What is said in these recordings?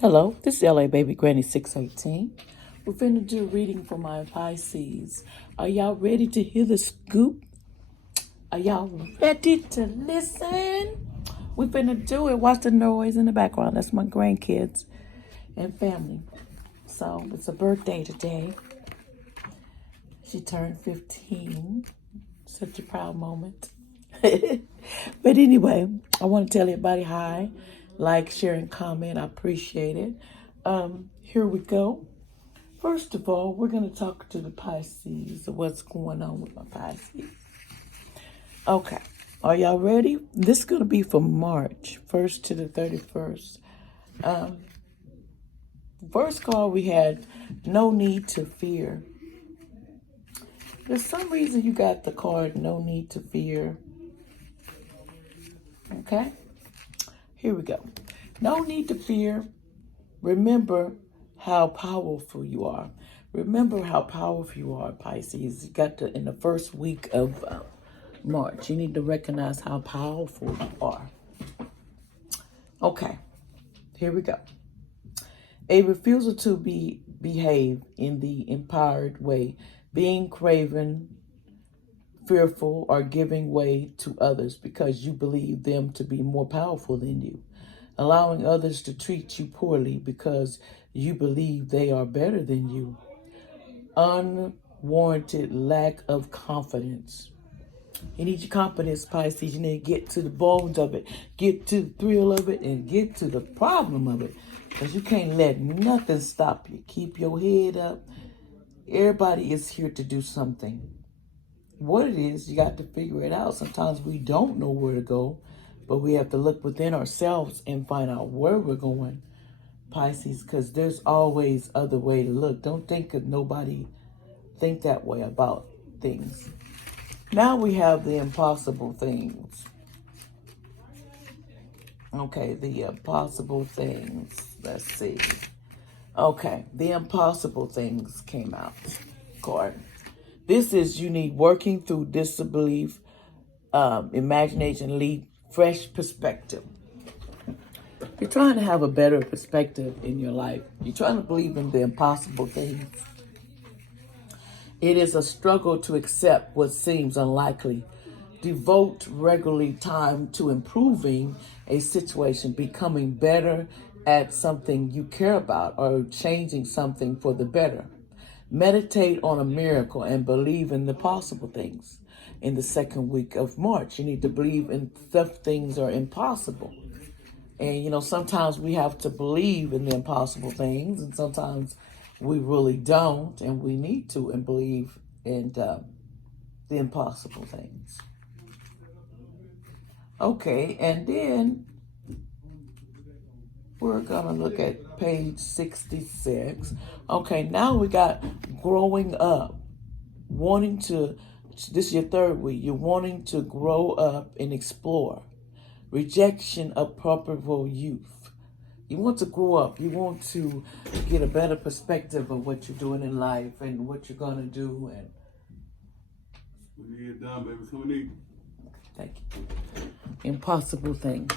Hello, this is LA Baby Granny 618. We're finna do a reading for my Pisces. Are y'all ready to hear the scoop? Are y'all ready to listen? We're finna do it. Watch the noise in the background. That's my grandkids and family. So it's a birthday today. She turned 15. Such a proud moment. But anyway, I want to tell everybody hi. Like, share, and comment. I appreciate it. Here we go. First of all, we're going to talk to the Pisces of what's going on with my Pisces. Okay. Are y'all ready? This is going to be from March 1st to the 31st. First call we had, no need to fear. There's some reason you got the card, no need to fear. Okay? Here we go. No need to fear. Remember how powerful you are. Remember how powerful you are, Pisces. You got to, in the first week of March, you need to recognize how powerful you are. Okay, here we go. A refusal to behave in the empowered way, being craven, fearful, or giving way to others because you believe them to be more powerful than you. Allowing others to treat you poorly because you believe they are better than you. Unwarranted lack of confidence. You need your confidence, Pisces. You need to get to the bones of it, get to the thrill of it, and get to the problem of it. Because you can't let nothing stop you. Keep your head up. Everybody is here to do something. What it is, you got to figure it out. Sometimes we don't know where to go, but we have to look within ourselves and find out where we're going, Pisces, because there's always other way to look. Don't think that nobody think that way about things. Now we have the impossible things. Okay, the impossible things. Let's see. Okay, the impossible things came out. Card. This is you need working through disbelief, imagination, lead fresh perspective. You're trying to have a better perspective in your life. You're trying to believe in the impossible things. It is a struggle to accept what seems unlikely. Devote regularly time to improving a situation, becoming better at something you care about, or changing something for the better. Meditate on a miracle and believe in the possible things. In the second week of March, you need to believe in stuff things are impossible. And, sometimes we have to believe in the impossible things, and sometimes we really don't, and we need to and believe in the impossible things. Okay, and then we're going to look at page 66. Okay, now we got growing up. This is your third week. You're wanting to grow up and explore. Rejection of purposeful youth. You want to grow up. You want to get a better perspective of what you're doing in life and what you're going to do. And when you get done, baby, come and eat. Thank you. Impossible things.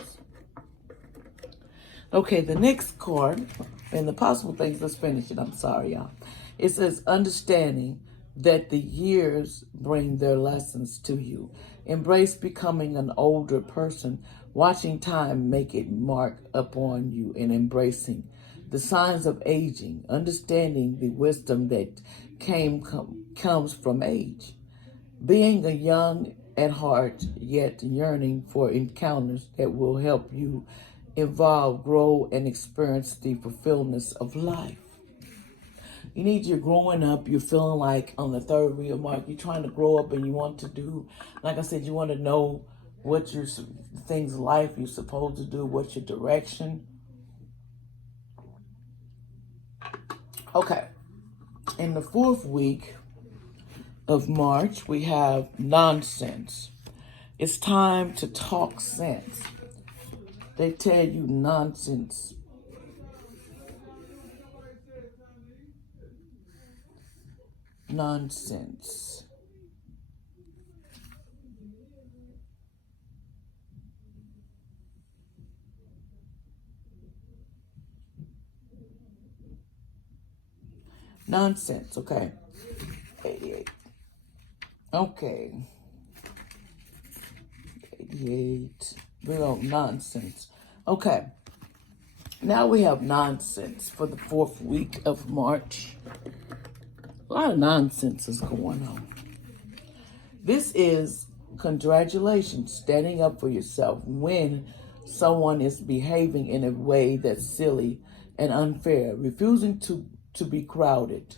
Okay, the next card, and the possible things, let's finish it. I'm sorry, y'all. It says, understanding that the years bring their lessons to you. Embrace becoming an older person, watching time make it mark upon you, and embracing the signs of aging, understanding the wisdom that comes from age. Being a young at heart, yet yearning for encounters that will help you evolve, grow, and experience the fulfillment of life. You need you're growing up, you're feeling like on the third real mark, you're trying to grow up and you want to do, like I said, you want to know what your things life you're supposed to do, what's your direction. Okay. In the fourth week of March, we have nonsense. It's time to talk sense. They tell you nonsense. Nonsense. Nonsense, okay. 88. Okay. 88. We got nonsense. Okay. Now we have nonsense for the 4th week of March. A lot of nonsense is going on. This is congratulations, standing up for yourself when someone is behaving in a way that's silly and unfair, refusing to be crowded,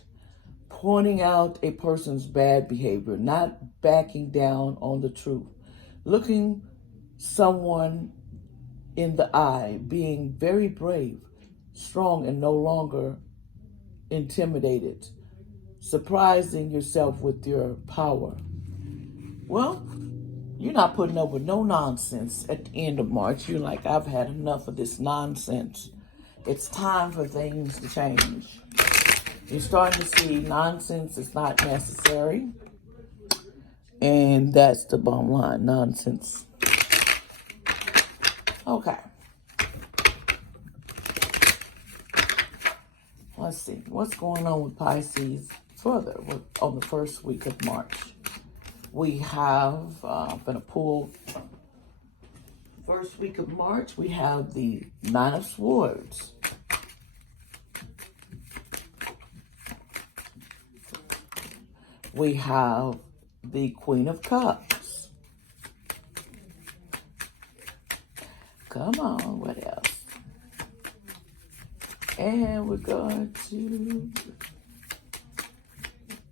pointing out a person's bad behavior, not backing down on the truth, looking someone in the eye, being very brave, strong, and no longer intimidated, surprising yourself with your power. Well, you're not putting up with no nonsense at the end of March. You're like, I've had enough of this nonsense. It's time for things to change. You're starting to see nonsense is not necessary. And that's the bottom line, nonsense. Okay. Let's see. What's going on with Pisces further on the 1st week of March? We have, I'm going to pull 1st week of March. We have the 9 of Swords. We have the Queen of Cups. Come on, what else? And we're going to,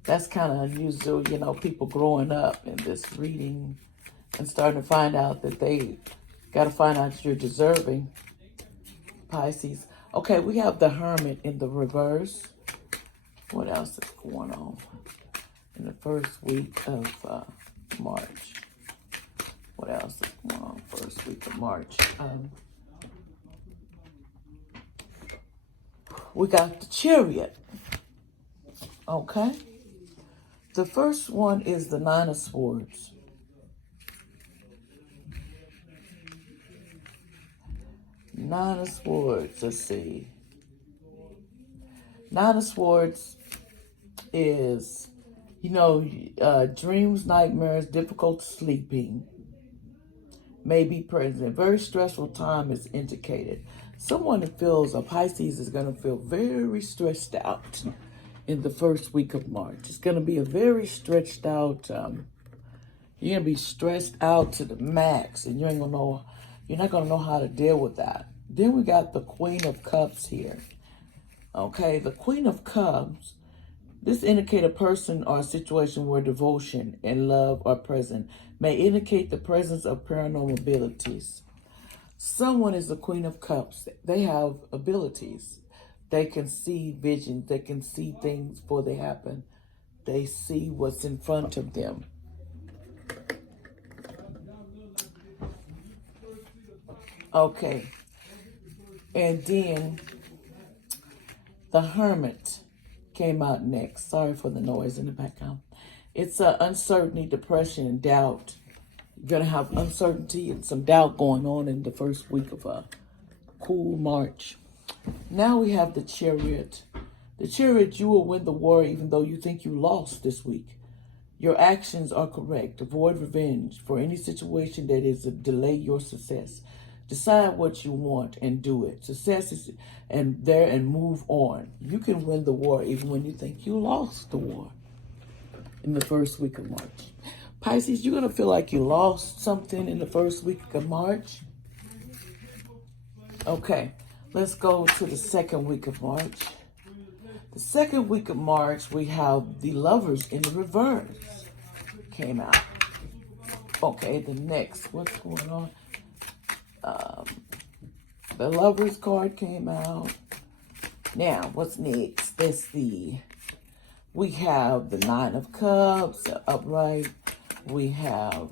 that's kind of unusual, you know, people growing up and this reading and starting to find out that they got to find out you're deserving, Pisces. Okay, we have the Hermit in the reverse. What else is going on in the 1st week of March? What else is going on 1st week of March? We got the Chariot. Okay. The first one is the 9 of Swords. Nine of Swords, let's see. 9 of Swords is, you know, dreams, nightmares, difficult sleeping may be present. Very stressful time is indicated. Someone that feels, a Pisces is going to feel very stressed out in the 1st week of March. It's going to be a very stretched out, you're going to be stressed out to the max, and you're not going to know how to deal with that. Then we got the Queen of Cups here. Okay, the Queen of Cups, this indicates a person or a situation where devotion and love are present, may indicate the presence of paranormal abilities. Someone is the Queen of Cups. They have abilities. They can see visions. They can see things before they happen. They see what's in front of them. Okay. And then the Hermit came out next. Sorry for the noise in the background. It's uncertainty, depression, and doubt. You're going to have uncertainty and some doubt going on in the 1st week of cool March. Now we have the Chariot. The Chariot, you will win the war even though you think you lost this week. Your actions are correct. Avoid revenge for any situation that is to delay your success. Decide what you want and do it. Success is and move on. You can win the war even when you think you lost the war in the 1st week of March. Pisces, you're going to feel like you lost something in the 1st week of March. Okay, let's go to the 2nd week of March. The 2nd week of March, we have the Lovers in the reverse came out. Okay, the next, what's going on? The Lovers card came out. Now, what's next? We have the 9 of Cups, the upright. We have,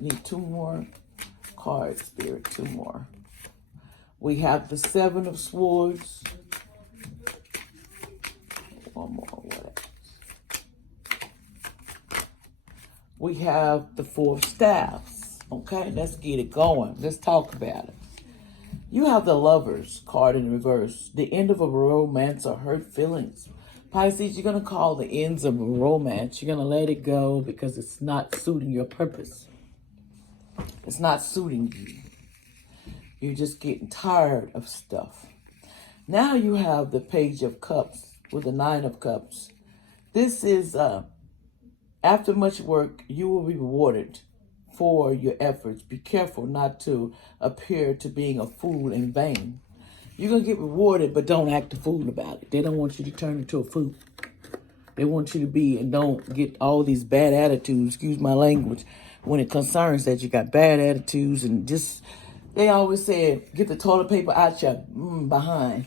need 2 more cards, Spirit, 2 more. We have the 7 of Swords. 1 more, what else? We have the 4 of Staffs. Okay, let's get it going. Let's talk about it. You have the Lovers card in reverse. The end of a romance or hurt feelings. Pisces, you're going to call the ends of romance. You're going to let it go because it's not suiting your purpose. It's not suiting you. You're just getting tired of stuff. Now you have the Page of Cups with the Nine of Cups. This is, after much work, you will be rewarded for your efforts. Be careful not to appear to being a fool in vain. You're going to get rewarded, but don't act a fool about it. They don't want you to turn into a fool. They want you to be and don't get all these bad attitudes, excuse my language, when it concerns that you got bad attitudes and just, they always say, get the toilet paper out your behind.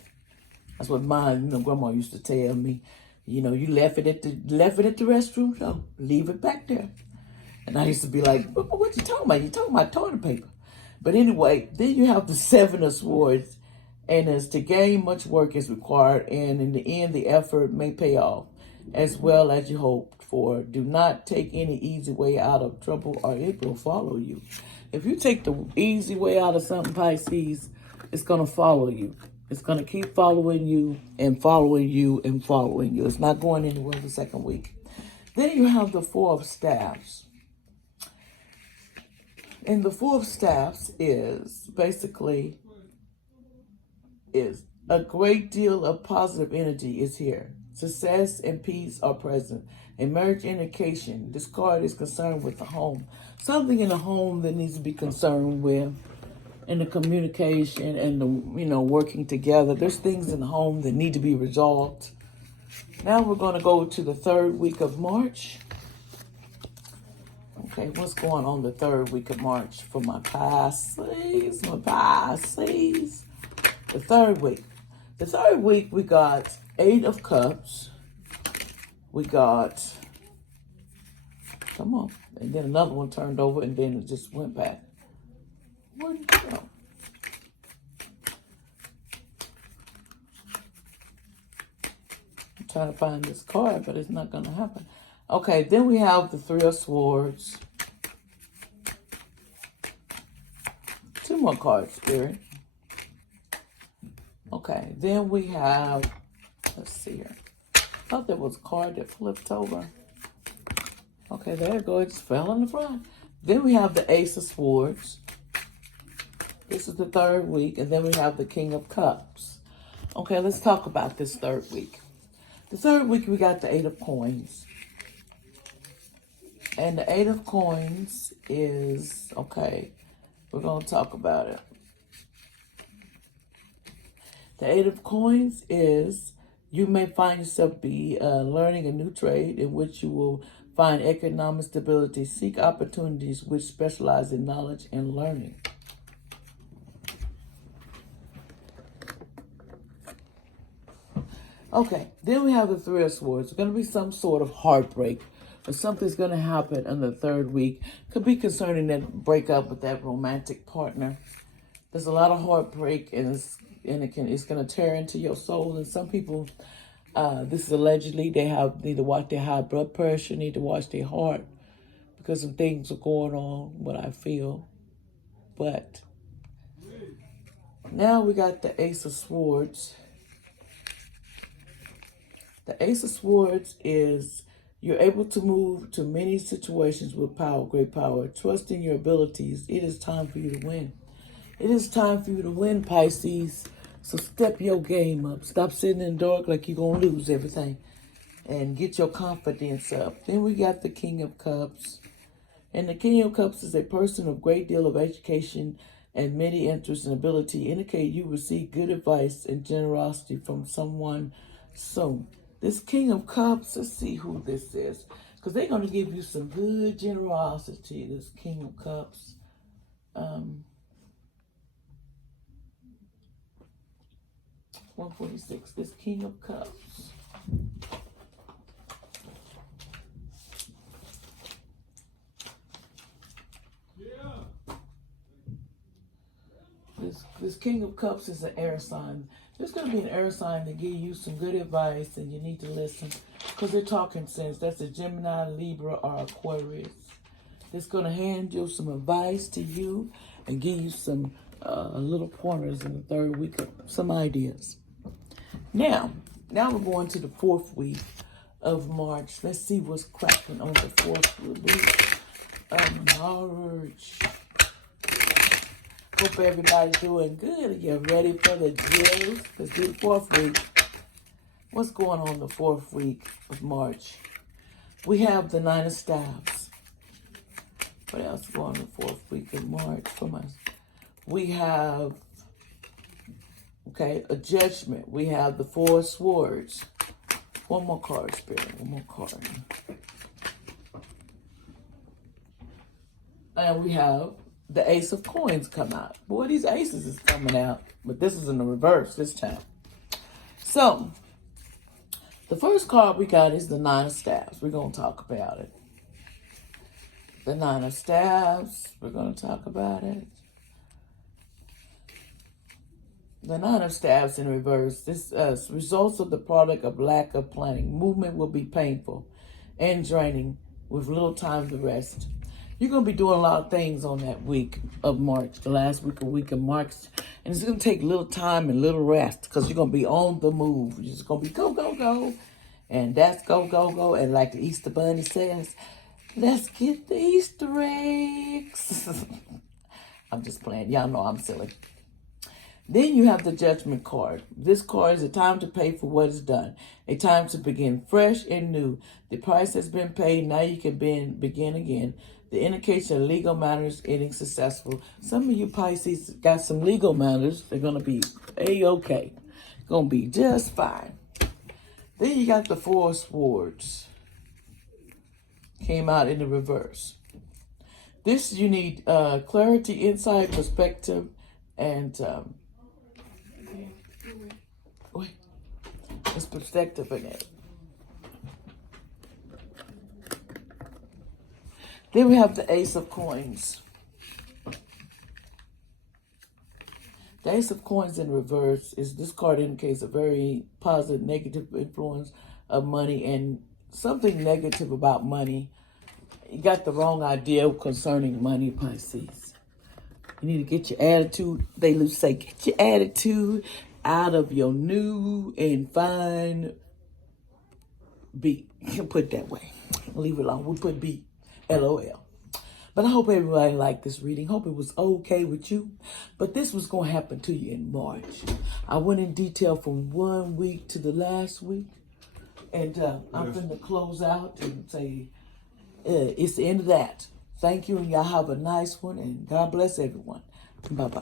That's what my grandma used to tell me. You left it at the restroom, so leave it back there. And I used to be like, what you talking about? You talking about toilet paper. But anyway, then you have the Seven of Swords. And as to gain, much work is required. And in the end, the effort may pay off as well as you hoped for. Do not take any easy way out of trouble or it will follow you. If you take the easy way out of something, Pisces, it's going to follow you. It's going to keep following you and following you and following you. It's not going anywhere the second week. Then you have the Four of Staffs. And the Four of Staffs is basically a great deal of positive energy is here. Success and peace are present. A marriage indication. This card is concerned with the home. Something in the home that needs to be concerned with. And the communication and the, working together. There's things in the home that need to be resolved. Now we're going to go to the third week of March. Okay, what's going on the third week of March for my Pisces? The third week. The third week, we got Eight of Cups. We got, come on. And then another one turned over and then it just went back. Where'd it go? I'm trying to find this card, but it's not going to happen. Okay, then we have the Three of Swords. Two more cards, Spirit. Okay, then we have, let's see here. I thought there was a card that flipped over. Okay, there it goes. It just fell in the front. Then we have the Ace of Swords. This is the third week. And then we have the King of Cups. Okay, let's talk about this third week. The third week, we got the Eight of Coins. And the Eight of Coins is, okay, we're going to talk about it. The Eight of Coins is, you may find yourself learning a new trade in which you will find economic stability. Seek opportunities which specialize in knowledge and learning. Okay, then we have the Three of Swords. It's going to be some sort of heartbreak. Or something's going to happen in the third week. Could be concerning that breakup with that romantic partner. There's a lot of heartbreak and it's going to tear into your soul. And some people, this is allegedly, they need to watch their high blood pressure, need to watch their heart because some things are going on, what I feel. But now we got the Ace of Swords. The Ace of Swords is, you're able to move to many situations with power, great power. Trust in your abilities. It is time for you to win. It is time for you to win, Pisces. So step your game up. Stop sitting in the dark like you're going to lose everything. And get your confidence up. Then we got the King of Cups. And the King of Cups is a person of great deal of education and many interests and ability. Indicate you receive good advice and generosity from someone soon. This King of Cups, let's see who this is. Because they're going to give you some good generosity, this King of Cups. 146, this King of Cups. This King of Cups is an air sign. There's going to be an air sign to give you some good advice, and you need to listen because they're talking sense. That's a Gemini, Libra, or Aquarius. That's going to hand you some advice to you and give you some little pointers in the third week of some ideas. Now, Now we're going to the 4th week of March. Let's see what's cracking on the 4th week of March. Hope everybody's doing good and you're ready for the drills. Let's do the 4th week. What's going on the 4th week of March? We have the 9 of Staves. What else is going on the 4th week of March from us? We have, a Judgment. We have the 4 of Swords. One more card, Spirit. One more card. And we have the Ace of Coins come out. Boy, these aces is coming out. But this is in the reverse this time. So, the first card we got is the 9 of Staves. We're going to talk about it. The 9 of Staves. We're going to talk about it. The 9 of Staves in reverse. This results of the product of lack of planning. Movement will be painful and draining with little time to rest. You're going to be doing a lot of things on that week of March, the last week of March. And it's going to take little time and little rest because you're going to be on the move. You're just going to be go, go, go. And that's go, go, go. And like the Easter Bunny says, let's get the Easter eggs. I'm just playing. Y'all know I'm silly. Then you have the Judgment card. This card is a time to pay for what is done. A time to begin fresh and new. The price has been paid. Now you can begin again. The indication of legal matters ending successful. Some of you Pisces got some legal matters. They're going to be A-okay. Going to be just fine. Then you got the 4 of Swords. Came out in the reverse. This you need clarity, insight, perspective, and there's perspective in it. Then we have the Ace of Coins. The Ace of Coins in reverse is this card indicates a very positive, negative influence of money and something negative about money. You got the wrong idea concerning money, Pisces. You need to get your attitude, they say, get your attitude out of your new and fine beat. You can put it that way. Leave it alone. We'll put beat. LOL. But I hope everybody liked this reading. Hope it was okay with you. But this was going to happen to you in March. I went in detail from 1 week to the last week. And I'm going to close out and say it's the end of that. Thank you, and y'all have a nice one. And God bless everyone. Bye-bye.